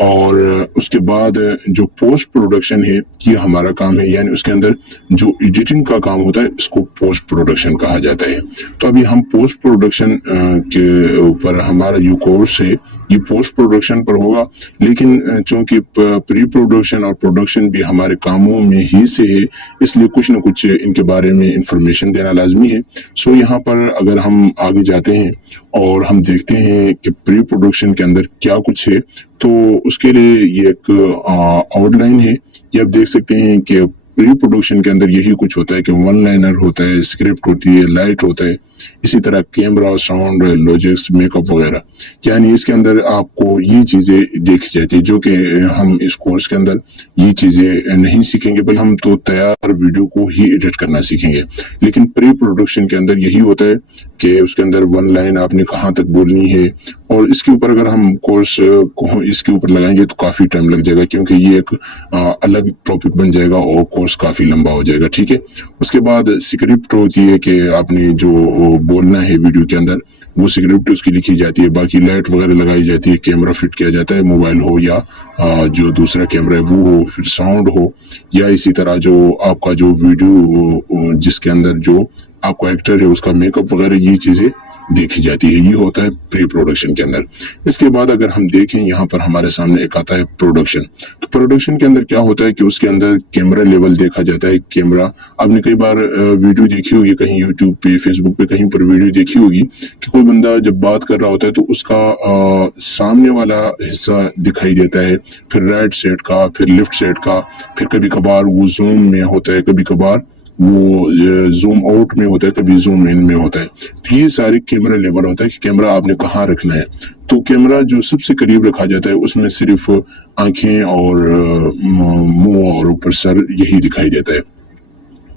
اور اس کے بعد جو پوسٹ پروڈکشن ہے یہ ہمارا کام ہے، یعنی اس کے اندر جو ایڈیٹنگ کا کام ہوتا ہے اس کو پوسٹ پروڈکشن کہا جاتا ہے۔ تو ابھی ہم پوسٹ پروڈکشن کے اوپر ہمارا جو کورس ہے یہ پوسٹ پروڈکشن پر ہوگا، لیکن چونکہ پری پروڈکشن اور پروڈکشن بھی ہمارے کاموں میں ہی سے ہے، اس لیے کچھ نہ کچھ ان کے بارے میں انفارمیشن دینا لازمی ہے۔ سو یہاں پر اگر ہم آگے جاتے ہیں اور ہم دیکھتے ہیں کہ پری پروڈکشن کے اندر کیا کچھ ہے، تو اس کے لیے یہ ایک آؤٹ لائن ہے۔ یہ آپ دیکھ سکتے ہیں کہ پری پروڈکشن کے اندر یہی کچھ ہوتا ہے کہ ون لائنر ہوتا ہے، اسکرپٹ ہوتی ہے، لائٹ ہوتا ہے، اسی طرح camera, sound, logics, make up وغیرہ، یعنی اس کے اندر آپ کو یہ چیزیں دیکھی جاتی ہے جو کہ ہم اس کورس کے اندر یہ چیزیں نہیں سیکھیں گے، بل ہم تو تیار ویڈیو کو ہی ایڈٹ کرنا سیکھیں گے۔ لیکن پری پروڈکشن کے اندر یہی ہوتا ہے کہ اس کے اندر ون لائن آپ نے کہاں تک بولنی ہے، اور اس کے اوپر اگر ہم کورس کو اس کے اوپر لگائیں گے تو کافی ٹائم لگ جائے گا، کیونکہ یہ ایک الگ ٹاپک بن جائے گا اور کورس کافی لمبا ہو جائے گا، ٹھیک ہے۔ اس کے بعد اسکرپٹ ہوتی ہے کہ آپ نے جو بولنا ہے ویڈیو کے اندر وہ اسکرپٹ اس کی لکھی جاتی ہے، باقی لائٹ وغیرہ لگائی جاتی ہے، کیمرہ فٹ کیا جاتا ہے، موبائل ہو یا جو دوسرا کیمرہ ہے وہ ہو، پھر ساؤنڈ ہو، یا اسی طرح جو آپ کا جو ویڈیو جس کے اندر جو آپ کا ایکٹر ہے اس کا میک اپ وغیرہ یہ چیزیں دیکھی جاتی ہے، یہ ہوتا ہے پری پروڈکشن کے اندر۔ اس کے بعد اگر ہم دیکھیں یہاں پر ہمارے سامنے ایک آتا ہے پروڈکشن۔ تو پروڈکشن کے اندر کیا ہوتا ہے کہ اس کے اندر کیمرہ لیول دیکھا جاتا ہے۔ کیمرہ آپ نے کئی بار ویڈیو دیکھی ہوگی، کہیں یوٹیوب پہ، فیس بک پہ کہیں پر ویڈیو دیکھی ہوگی کہ کوئی بندہ جب بات کر رہا ہوتا ہے تو اس کا سامنے والا حصہ دکھائی دیتا ہے، پھر رائٹ سائڈ کا، پھر لیفٹ سائڈ کا، پھر کبھی کبھار وہ زوم میں ہوتا ہے، کبھی کبھار وہ زوم آؤٹ میں ہوتا ہے، کبھی زوم ان میں ہوتا ہے۔ تو یہ سارے کیمرہ لیول ہوتا ہے کہ کیمرہ آپ نے کہاں رکھنا ہے۔ تو کیمرہ جو سب سے قریب رکھا جاتا ہے اس میں صرف آنکھیں اور منہ اور اوپر سر یہی دکھائی دیتا ہے۔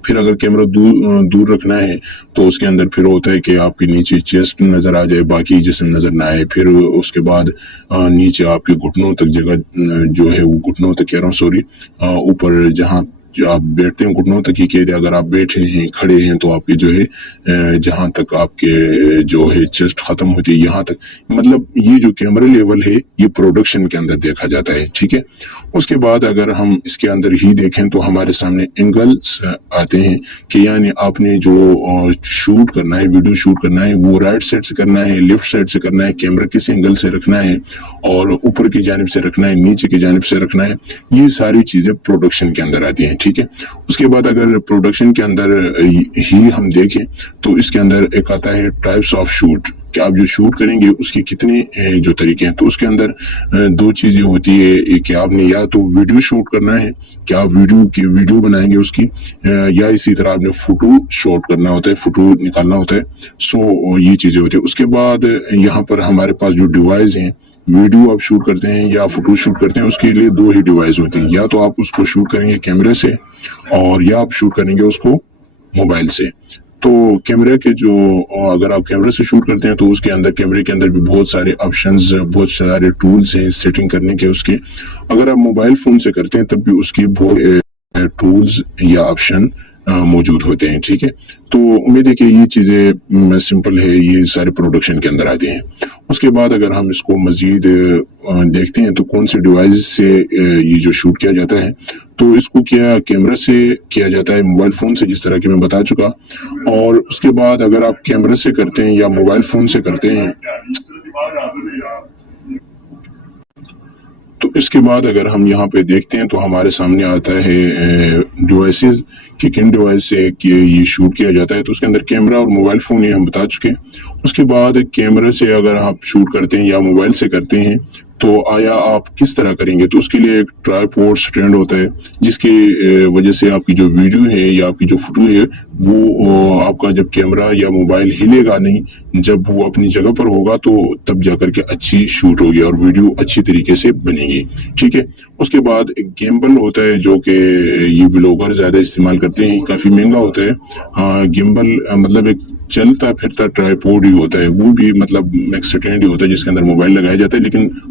پھر اگر کیمرہ دور رکھنا ہے تو اس کے اندر پھر ہوتا ہے کہ آپ کے نیچے چیسٹ نظر آ جائے، باقی جسم نظر نہ آئے، پھر اس کے بعد نیچے آپ کے گھٹنوں تک جگہ جو ہے وہ گھٹنوں تک کہہ رہا ہوں سوری، اوپر جہاں آپ بیٹھتے ہیں گھٹنوں تک ہی کہہ دیں، اگر آپ بیٹھے ہیں کھڑے ہیں تو آپ کے جو ہے جہاں تک آپ کے جو ہے چیسٹ ختم ہوتی ہے یہاں تک، مطلب یہ جو کیمرہ لیول ہے یہ پروڈکشن کے اندر دیکھا جاتا ہے، ٹھیک ہے۔ اس کے بعد اگر ہم اس کے اندر ہی دیکھیں تو ہمارے سامنے اینگلز آتے ہیں کہ یعنی آپ نے جو شوٹ کرنا ہے، ویڈیو شوٹ کرنا ہے، وہ رائٹ سائڈ سے کرنا ہے، لیفٹ سائڈ سے کرنا ہے، کیمرہ کس اینگل سے رکھنا ہے، اور اوپر کی جانب سے رکھنا ہے، نیچے کی جانب سے رکھنا ہے، یہ ساری چیزیں پروڈکشن کے اندر آتی ہیں، ٹھیک ہے۔ اس کے بعد اگر پروڈکشن کے اندر ہی ہم دیکھیں تو اس کے اندر ایک آتا ہے ٹائپس آف شوٹ، کہ آپ جو شوٹ کریں گے اس کے کتنے جو طریقے ہیں۔ تو اس کے اندر دو چیزیں ہوتی ہے کہ آپ نے یا تو ویڈیو شوٹ کرنا ہے کہ آپ ویڈیو بنائیں گے اس کی، یا اسی طرح آپ نے فوٹو شوٹ کرنا ہوتا ہے، فوٹو نکالنا ہوتا ہے۔ سو یہ چیزیں ہوتی ہیں۔ اس کے بعد یہاں پر ہمارے پاس جو ڈیوائس ہیں، ویڈیو آپ شوٹ کرتے ہیں یا فوٹو شوٹ کرتے ہیں، اس کے لیے دو ہی ڈیوائس ہوتے ہیں، یا تو آپ اس کو شوٹ کریں گے کیمرے سے اور یا آپ شوٹ کریں گے اس کو موبائل سے۔ تو کیمرے کے جو اگر آپ کیمرے سے شوٹ کرتے ہیں تو اس کے اندر کیمرے کے اندر بھی بہت سارے آپشنز، بہت سارے ٹولز ہیں سیٹنگ کرنے کے اس کے۔ اگر آپ موبائل فون سے کرتے ہیں تب بھی اس کی بہت ٹولز یا آپشن موجود ہوتے ہیں، ٹھیک ہے۔ تو امید ہے کہ یہ چیزیں سمپل ہے، یہ سارے پروڈکشن کے اندر آتے ہیں۔ اس کے بعد اگر ہم اس کو مزید دیکھتے ہیں تو کون سے ڈیوائس سے یہ جو شوٹ کیا جاتا ہے، تو اس کو کیا کیمرہ سے کیا جاتا ہے، موبائل فون سے، جس طرح کہ میں بتا چکا۔ اور اس کے بعد اگر آپ کیمرہ سے کرتے ہیں یا موبائل فون سے کرتے ہیں تو اس کے بعد اگر ہم یہاں پہ دیکھتے ہیں تو ہمارے سامنے آتا ہے ڈیوائسز کہ کن ڈیوائس سے یہ شوٹ کیا جاتا ہے۔ تو اس کے اندر کیمرہ اور موبائل فون یہ ہم بتا چکے۔ اس کے بعد کیمرے سے اگر آپ شوٹ کرتے ہیں یا موبائل سے کرتے ہیں تو آیا آپ کس طرح کریں گے، تو اس کے لیے ایک ٹرائیپوڈ سٹینڈ ہوتا ہے جس کی وجہ سے آپ کی جو ویڈیو ہے یا آپ کی جو فوٹو ہے وہ آپ کا جب کیمرہ یا موبائل ہلے گا نہیں، جب وہ اپنی جگہ پر ہوگا تو تب جا کر کے اچھی شوٹ ہوگی اور ویڈیو اچھی طریقے سے بنے گی، ٹھیک ہے۔ اس کے بعد ایک گیمبل ہوتا ہے جو کہ یہ ولاگر زیادہ استعمال کرتے ہیں، کافی مہنگا ہوتا ہے۔ گیمبل مطلب ایک چلتا پھرتا ٹرائیپوڈ ہی ہوتا ہے، وہ بھی مطلب ایک سٹینڈ ہی ہوتا ہے جس کے اندر موبائل لگایا جاتا ہے، لیکن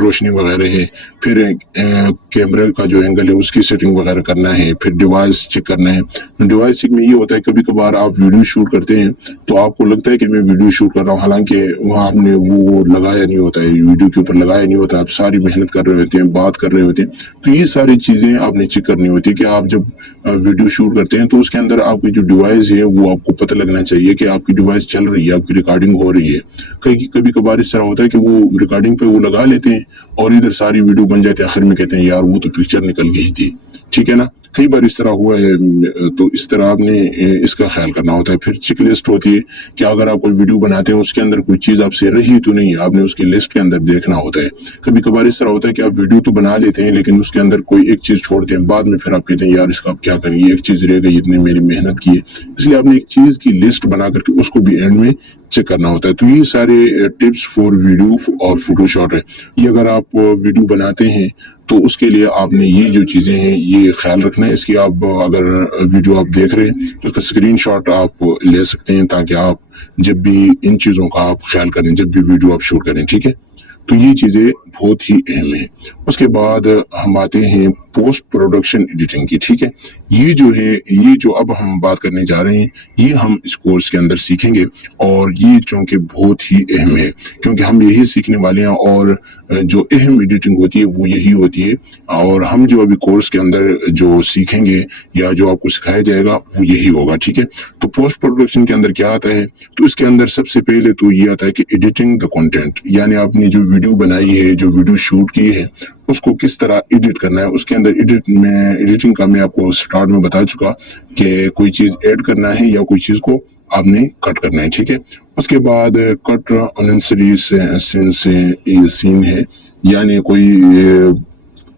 روشنی وغیرہ ہے، پھر کیمرے کا جو اینگل ہے اس کی سیٹنگ وغیرہ کرنا ہے، پھر ڈیوائس چیک کرنا ہے۔ ڈیوائس چیک میں یہ ہوتا ہے کبھی کبھار آپ ویڈیو شوٹ کرتے ہیں تو آپ کو لگتا ہے کہ میں ویڈیو شوٹ کر رہا ہوں، حالانکہ وہاں آپ نے وہ لگایا نہیں ہوتا ہے، ویڈیو کے اوپر لگایا نہیں ہوتا، آپ ساری محنت کر رہے ہوتے ہیں، بات کر رہے ہوتے ہیں۔ تو یہ ساری چیزیں آپ نے چیک کرنی ہوتی ہے کہ آپ جب ویڈیو شوٹ کرتے ہیں تو اس کے اندر آپ کی جو ڈیوائس ہے وہ آپ کو پتہ لگنا چاہیے کہ آپ کی ڈیوائس چل رہی ہے، آپ کی ریکارڈنگ ہو رہی ہے۔ کبھی کبھار اس طرح ہوتا ہے کہ وہ ریکارڈنگ پہ وہ لگا لیتے ہیں اور ادھر ساری ویڈیو بن جاتی ہے، آخر میں کہتے ہیں یار وہ تو پکچر نکل گئی تھی، ٹھیک ہے نا۔ کئی بار اس طرح ہوا ہے، تو اس طرح آپ نے اس کا خیال کرنا ہوتا ہے۔ پھر چیک لسٹ ہوتی ہے کہ اگر آپ کوئی ویڈیو بناتے ہیں اس کے اندر کوئی چیز آپ سے رہی تو نہیں، آپ نے اس کی لسٹ کے اندر دیکھنا ہوتا ہے۔ کبھی کبھار اس طرح ہوتا ہے کہ آپ ویڈیو تو بنا لیتے ہیں لیکن اس کے اندر کوئی ایک چیز چھوڑتے ہیں، بعد میں پھر آپ کہتے ہیں یار اس کا آپ کیا کریں، یہ ایک چیز رہ گئی، اتنے میری محنت کی ہے، اس لیے آپ نے ایک چیز کی لسٹ بنا کر کے اس کو بھی اینڈ میں چیک کرنا ہوتا ہے۔ تو یہ سارے ٹپس فور ویڈیو اور فوٹو شاٹ ہے۔ یہ اگر آپ ویڈیو بناتے ہیں تو اس کے لیے آپ نے یہ جو چیزیں ہیں یہ خیال رکھنا ہے۔ اس کی آپ اگر ویڈیو آپ دیکھ رہے ہیں تو اس کا اسکرین شاٹ آپ لے سکتے ہیں تاکہ آپ جب بھی ان چیزوں کا آپ خیال کریں جب بھی ویڈیو آپ شوٹ کریں، ٹھیک ہے۔ تو یہ چیزیں بہت ہی اہم ہیں۔ اس کے بعد ہم آتے ہیں پوسٹ پروڈکشن ایڈیٹنگ کی، ٹھیک ہے۔ یہ جو ہے، یہ جو اب ہم بات کرنے جا رہے ہیں یہ ہم اس کورس کے اندر سیکھیں گے، اور یہ چونکہ بہت ہی اہم ہے کیونکہ ہم یہی سیکھنے والے ہیں، اور جو اہم ایڈیٹنگ ہوتی ہے وہ یہی ہوتی ہے، اور ہم جو ابھی کورس کے اندر جو سیکھیں گے یا جو آپ کو سکھایا جائے گا وہ یہی ہوگا، ٹھیک ہے۔ تو پوسٹ پروڈکشن کے اندر کیا آتا ہے؟ تو اس کے اندر سب سے پہلے تو یہ آتا ہے کہ ایڈیٹنگ دا کنٹینٹ، یعنی آپ نے جو ویڈیو بنائی ہے، جو ویڈیو شوٹ کی ہے، اس کو کس طرح ایڈٹ کرنا ہے۔ اس کے اندر ایڈیٹنگ کا میں آپ کو سٹارٹ میں بتا چکا کہ کوئی چیز ایڈ کرنا ہے یا کوئی چیز کو آپ نے کٹ کرنا ہے، ٹھیک ہے۔ اس کے بعد کٹ انسری سین ہے، یعنی کوئی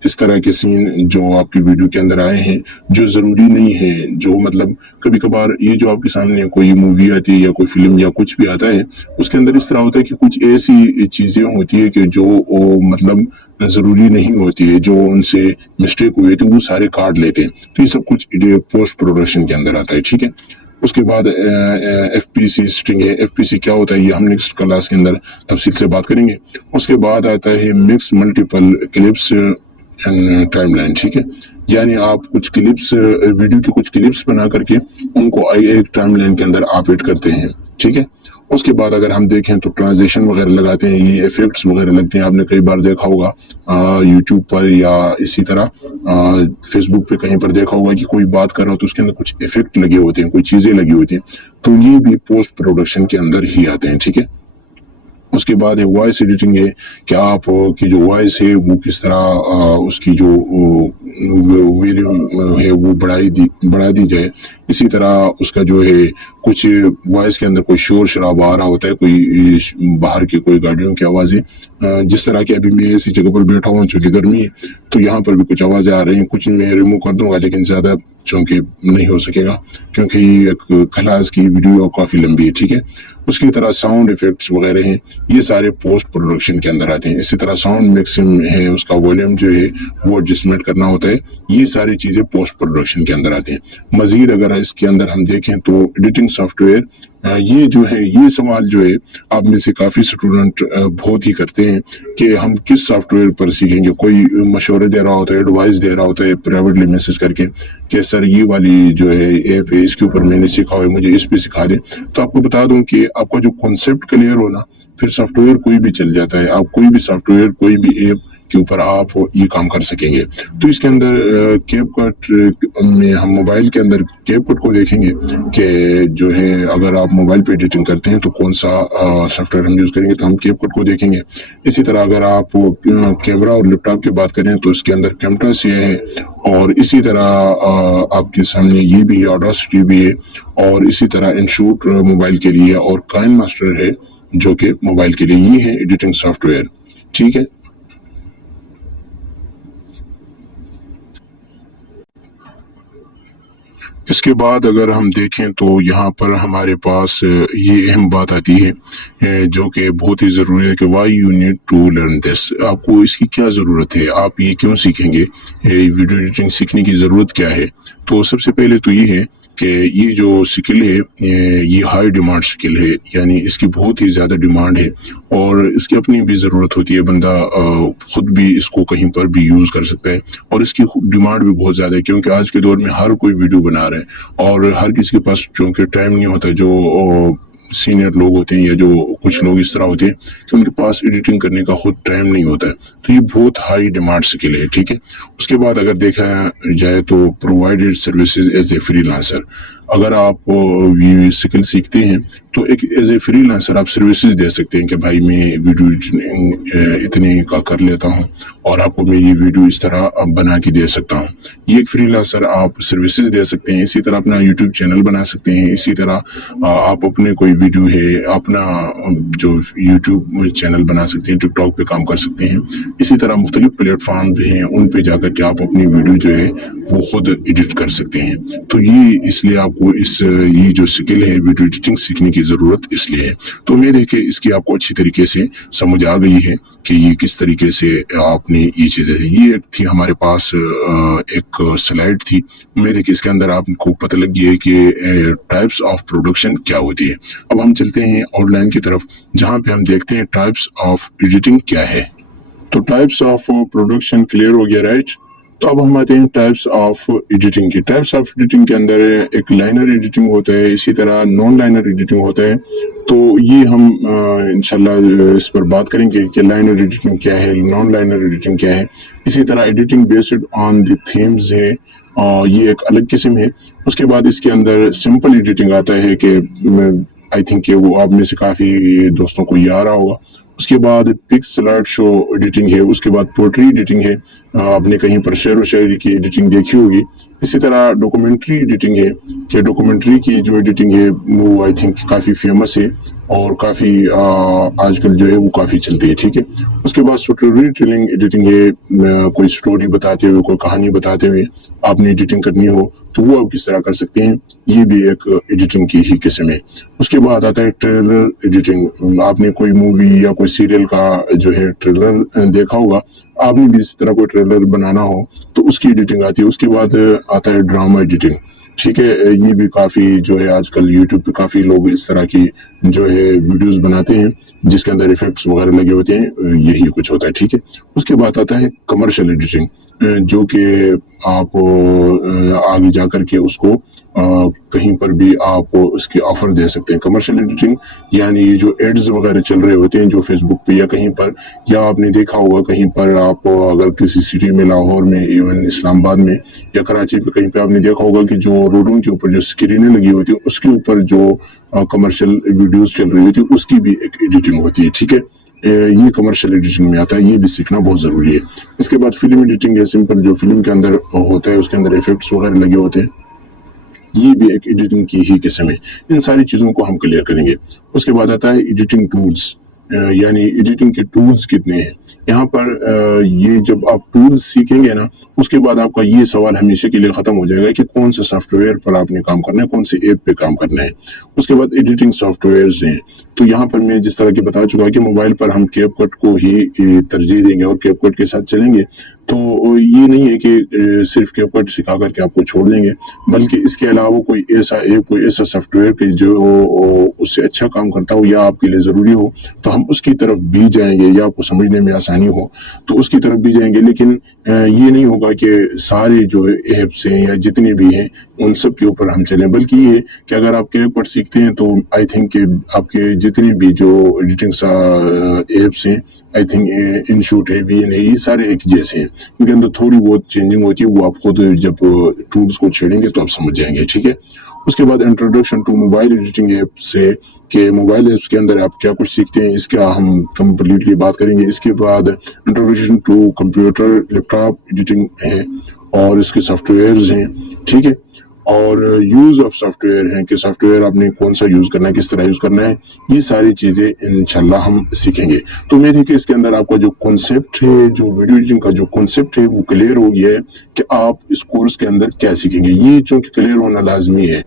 اس طرح کے سین جو آپ کی ویڈیو کے اندر آئے ہیں جو ضروری نہیں ہے، جو مطلب کبھی کبھار یہ جو آپ کے سامنے کوئی مووی آتی ہے یا کوئی فلم یا کچھ بھی آتا ہے اس کے اندر اس طرح ہوتا ہے کہ کچھ ایسی چیزیں ہوتی ہے کہ جو مطلب ضروری نہیں ہوتی ہے، جو ان سے مسٹیک ہوئی تھی وہ سارے کاٹ لیتے ہیں۔ تو یہ سب کچھ پوسٹ پروڈکشن کے اندر آتا ہے، ٹھیک ہے۔ اس کے بعد ایف پی سی سٹنگ ہے۔ ایف پی سی کیا ہوتا ہے یہ ہم نیکسٹ کلاس کے اندر تفصیل سے بات کریں گے۔ اس کے بعد آتا ہے mix multiple clips time line, ٹھیک ہے، یعنی آپ کچھ کلپس ویڈیو کی کچھ کلپس بنا کر کے ان کو ایک ٹائم لائن کے اندر آپ ایڈ کرتے ہیں، ٹھیک ہے۔ اس کے بعد اگر ہم دیکھیں تو ٹرانزیشن وغیرہ لگاتے ہیں، یہ ایفیکٹس وغیرہ لگتے ہیں، آپ نے کئی بار دیکھا ہوگا یوٹیوب پر یا اسی طرح فیس بک پہ کہیں پر دیکھا ہوگا کہ کوئی بات کر رہا ہو تو اس کے اندر کچھ ایفیکٹ لگے ہوتے ہیں، کوئی چیزیں لگی ہوتی ہیں، تو یہ بھی پوسٹ پروڈکشن کے اندر ہی آتے ہیں، ٹھیک ہے۔ اس کے بعد وائس ایڈیٹنگ ہے کہ آپ کی جو وائس ہے وہ کس طرح اس کی جو ویلیوم ہے وہ بڑھا دی جائے۔ اسی طرح اس کا جو ہے کچھ وائس کے اندر کوئی شور شرابہ آ رہا ہوتا ہے، کوئی باہر کی کوئی گاڑیوں کی آوازیں، جس طرح کہ ابھی میں ایسی جگہ پر بیٹھا ہوں چونکہ گرمی ہے تو یہاں پر بھی کچھ آوازیں آ رہی ہیں، کچھ میں ریموو کر دوں گا لیکن زیادہ چونکہ نہیں ہو سکے گا کیونکہ یہ ایک کلاس کی ویڈیو کافی لمبی ہے، ٹھیک ہے۔ اس کی طرح ساؤنڈ ایفیکٹس وغیرہ ہیں، یہ سارے پوسٹ پروڈکشن کے اندر آتے ہیں۔ اسی طرح ساؤنڈ مکسنگ ہے، اس کا والیوم جو ہے وہ ایڈجسٹمنٹ کرنا ہوتا ہے، یہ ساری چیزیں پوسٹ پروڈکشن کے اندر آتے ہیں۔ مزید اگر اس کے اندر ہم دیکھیں تو ایڈیٹنگ سافٹ ویئر، یہ جو ہے یہ سوال جو ہے آپ میں سے کافی اسٹوڈنٹ بہت ہی کرتے ہیں کہ ہم کس سافٹ ویئر پر سیکھیں گے۔ کوئی مشورے دے رہا ہوتا ہے، ایڈوائز دے رہا ہوتا ہے پرائیویٹلی میسج کر کے کہ سر یہ والی جو ہے ایپ ہے اس کے اوپر میں نے سیکھا ہے، مجھے اس پہ سکھا دیں۔ تو آپ کو بتا دوں کہ آپ کا جو کنسیپٹ کلیئر ہونا پھر سافٹ ویئر کوئی بھی چل جاتا ہے، آپ کوئی بھی سافٹ ویئر کوئی بھی ایپ کے اوپر آپ یہ کام کر سکیں گے۔ تو اس کے اندر کیپ کٹ میں ہم موبائل کے اندر کیپ کٹ کو دیکھیں گے کہ جو ہے اگر آپ موبائل پہ ایڈیٹنگ کرتے ہیں تو کون سا سافٹ ویئر ہم یوز کریں گے، تو ہم کیپ کٹ کو دیکھیں گے۔ اسی طرح اگر آپ کیمرہ اور لیپ ٹاپ کی بات کریں تو اس کے اندر کیمٹا سی ہے، اور اسی طرح آپ کے سامنے یہ بھی ہے، آڈاسٹی بھی ہے، اور اسی طرح انشوٹ موبائل کے لیے، اور کائن ماسٹر ہے جو کہ موبائل کے لیے۔ یہ ہے ایڈیٹنگ سافٹ ویئر، ٹھیک ہے۔ اس کے بعد اگر ہم دیکھیں تو یہاں پر ہمارے پاس یہ اہم بات آتی ہے جو کہ بہت ہی ضروری ہے کہ why you need to learn this, آپ کو اس کی کیا ضرورت ہے، آپ یہ کیوں سیکھیں گے، ویڈیو ایڈیٹنگ سیکھنے کی ضرورت کیا ہے۔ تو سب سے پہلے تو یہ ہے کہ یہ جو سکل ہے یہ ہائی ڈیمانڈ سکل ہے، یعنی اس کی بہت ہی زیادہ ڈیمانڈ ہے اور اس کی اپنی بھی ضرورت ہوتی ہے، بندہ خود بھی اس کو کہیں پر بھی یوز کر سکتا ہے، اور اس کی ڈیمانڈ بھی بہت زیادہ ہے کیونکہ آج کے دور میں ہر کوئی ویڈیو بنا رہا ہے اور ہر کسی کے پاس چونکہ ٹائم نہیں ہوتا، جو سینئر لوگ ہوتے ہیں یا جو کچھ لوگ اس طرح ہوتے ہیں کہ ان کے پاس ایڈیٹنگ کرنے کا خود ٹائم نہیں ہوتا ہے، تو یہ بہت ہائی ڈیمانڈ سکل ہے، ٹھیک ہے۔ اس کے بعد اگر دیکھا جائے تو provided services as a free lancer, اگر آپ یہ سکل سیکھتے ہیں تو ایک ایز اے فری لانسر آپ سروسز دے سکتے ہیں کہ بھائی میں ویڈیو ایڈیٹنگ اتنے کا کر لیتا ہوں اور آپ کو میں یہ ویڈیو اس طرح بنا کے دے سکتا ہوں، یہ ایک فری لانسر آپ سروسز دے سکتے ہیں۔ اسی طرح اپنا یوٹیوب چینل بنا سکتے ہیں، اسی طرح آپ اپنے کوئی ویڈیو ہے اپنا جو یوٹیوب چینل بنا سکتے ہیں، ٹک ٹاک پہ کام کر سکتے ہیں، اسی طرح مختلف پلیٹ فارم بھی ہیں ان پہ جا کر کے آپ اپنی ویڈیو جو ہے وہ خود ایڈٹ کر سکتے ہیں۔ تو یہ اس لیے آپ کو یہ جو سکل ہے ویڈیو ایڈیٹنگ سیکھنے کی ضرورت اس لیے ہے۔ تو امید ہے کہ اس کی آپ کو اچھی طریقے سے سمجھ آ گئی ہے کہ یہ کس طریقے سے آپ نے یہ چیزیں، یہ ایک تھی ہمارے پاس ایک سلائڈ تھی، امید ہے کہ اس کے اندر آپ کو پتہ لگ گیا ہے کہ ٹائپس آف پروڈکشن کیا ہوتی ہے۔ اب ہم چلتے ہیں آؤٹ لائن کی طرف جہاں پہ ہم دیکھتے ہیں ٹائپس آف ایڈیٹنگ کیا ہے۔ تو ٹائپس آف پروڈکشن کلیئر ہو گیا، رائٹ؟ تو اب ہم آتے ہیں ٹائپس آف ایڈیٹنگ کی۔ ٹائپس آف ایڈیٹنگ کے اندر ایک لائنر ایڈیٹنگ ہوتا ہے، اسی طرح نان لائنر ایڈیٹنگ ہوتا ہے، تو یہ ہم انشاءاللہ اس پر بات کریں گے کہ لائنر ایڈیٹنگ کیا ہے، نان لائنر ایڈیٹنگ کیا ہے۔ اسی طرح editing based on the themes ہے، یہ ایک الگ قسم ہے۔ اس کے بعد اس کے اندر سمپل ایڈیٹنگ آتا ہے کہ آئی تھنک کہ وہ آپ میں سے کافی دوستوں کو یہ آ رہا ہوگا۔ اس کے بعد پک سلائڈ شو ایڈیٹنگ ہے، اس کے بعد پوئٹری ایڈیٹنگ ہے، آپ نے کہیں پر شعر و شاعری کی ایڈیٹنگ دیکھی ہوگی۔ اسی طرح ڈاکومنٹری ایڈیٹنگ ہے کہ ڈاکومنٹری کی جو ایڈیٹنگ ہے وہ آئی تھنک کافی فیمس ہے اور کافی آج کل جو ہے وہ کافی چلتی ہے، ٹھیک ہے۔ اس کے بعد اسٹوری ٹیلنگ ایڈیٹنگ ہے، کوئی سٹوری بتاتے ہوئے، کوئی کہانی بتاتے ہوئے آپ نے ایڈیٹنگ کرنی ہو تو وہ آپ کس طرح کر سکتے ہیں، یہ بھی ایک ایڈیٹنگ کی ہی قسم ہے۔ اس کے بعد آتا ہے ٹریلر ایڈیٹنگ، آپ نے کوئی مووی یا کوئی سیریل کا جو ہے ٹریلر دیکھا ہوگا، آپ نے بھی اس طرح کوئی ٹریلر بنانا ہو تو اس کی ایڈیٹنگ آتی ہے۔ اس کے بعد آتا ہے ڈرامہ ایڈیٹنگ، ٹھیک ہے، یہ بھی کافی جو ہے آج کل یوٹیوب پہ کافی لوگ اس طرح کی جو ہے ویڈیوز بناتے ہیں جس کے اندر ایفیکٹس وغیرہ لگے ہوتے ہیں، یہی کچھ ہوتا ہے، ٹھیک ہے۔ اس کے بعد آتا ہے کمرشل ایڈیٹنگ، جو کہ آپ آگے جا کر کے اس کو کہیں پر بھی آپ اس کے آفر دے سکتے ہیں۔ کمرشل ایڈیٹنگ یعنی یہ جو ایڈز وغیرہ چل رہے ہوتے ہیں جو فیس بک پہ یا کہیں پر، یا آپ نے دیکھا ہوگا کہیں پر آپ اگر کسی سٹی میں، لاہور میں، ایون اسلام آباد میں یا کراچی پہ کہیں پہ آپ نے دیکھا ہوگا کہ جو روڈوں کے اوپر جو اسکرینیں لگی ہوتی ہیں اس کے اوپر جو کمرشل ویڈیوز چل رہی ہوتی ہے اس کی بھی ایک ایڈیٹنگ ہوتی ہے، ٹھیک ہے۔ یہ کمرشل ایڈیٹنگ میں آتا ہے، یہ بھی سیکھنا بہت ضروری ہے۔ اس کے بعد فلم ایڈیٹنگ ہے، سمپل جو فلم کے اندر ہوتا ہے اس کے اندر ایفیکٹس وغیرہ لگے ہوتے ہیں، یہ بھی ایک ایڈیٹنگ کی ہی قسم ہے۔ ان ساری چیزوں کو ہم کلیئر کریں گے۔ اس کے بعد آتا ہے ایڈیٹنگ ٹولز، یعنی ایڈیٹنگ کے ٹولز کتنے ہیں۔ یہاں پر یہ جب آپ ٹولز سیکھیں گے نا، اس کے بعد آپ کا یہ سوال ہمیشہ کے لیے ختم ہو جائے گا کہ کون سے سافٹ ویئر پر آپ نے کام کرنا ہے، کون سے ایپ پہ کام کرنا ہے۔ اس کے بعد ایڈیٹنگ سافٹ ویئرز ہیں، تو یہاں پر میں جس طرح کی بتا چکا کہ موبائل پر ہم کیپ کٹ کو ہی ترجیح دیں گے اور کیپ کٹ کے ساتھ چلیں گے، تو یہ نہیں ہے کہ صرف کیپ کٹ سکھا کر کے آپ کو چھوڑ دیں گے، بلکہ اس کے علاوہ کوئی ایسا ایپ، کوئی ایسا سافٹ ویئر کہ جو اس سے اچھا کام کرتا ہو یا آپ کے لیے ضروری ہو تو ہم اس کی طرف بھی جائیں گے، یا آپ کو سمجھنے میں آسانی ہو تو اس کی طرف بھی جائیں گے۔ لیکن یہ نہیں ہوگا کہ سارے جو ایپس ہیں یا جتنے بھی ہیں ان سب کے اوپر ہم چلیں، بلکہ یہ ہے کہ اگر آپ کیپ کٹ سیکھتے ہیں تو آئی تھنک کہ آپ کے جتنے بھی جو ایڈیٹنگ ایپس ہیں، آئی تھنک انشوٹ ہے، وی این ہے، یہ سارے ایک جیسے ہیں، ان کے اندر تھوڑی بہت چینجنگ ہوتی ہے، وہ آپ خود جب ٹولز کو چھیڑیں گے تو آپ سمجھ جائیں گے، ٹھیک ہے۔ اس کے بعد introduction to mobile editing apps ہے کہ موبائل ایپس کے اندر آپ کیا کچھ سیکھتے ہیں، اس کا ہم کمپلیٹلی بات کریں گے۔ اس کے بعد introduction to computer laptop editing ہے اور اس کے سافٹ ویئرز ہیں، ٹھیک ہے، اور یوز آف سافٹ ویئر ہیں کہ سافٹ ویئر آپ نے کون سا یوز کرنا ہے، کس طرح یوز کرنا ہے، یہ ساری چیزیں انشاءاللہ ہم سیکھیں گے۔ تو امید ہے کہ اس کے اندر آپ کا جو کانسیپٹ ہے، جو ویڈیو ایڈیٹنگ کا جو کانسیپٹ ہے وہ کلیئر ہو گیا ہے کہ آپ اس کورس کے اندر کیا سیکھیں گے۔ یہ چونکہ کلیئر ہونا لازمی ہے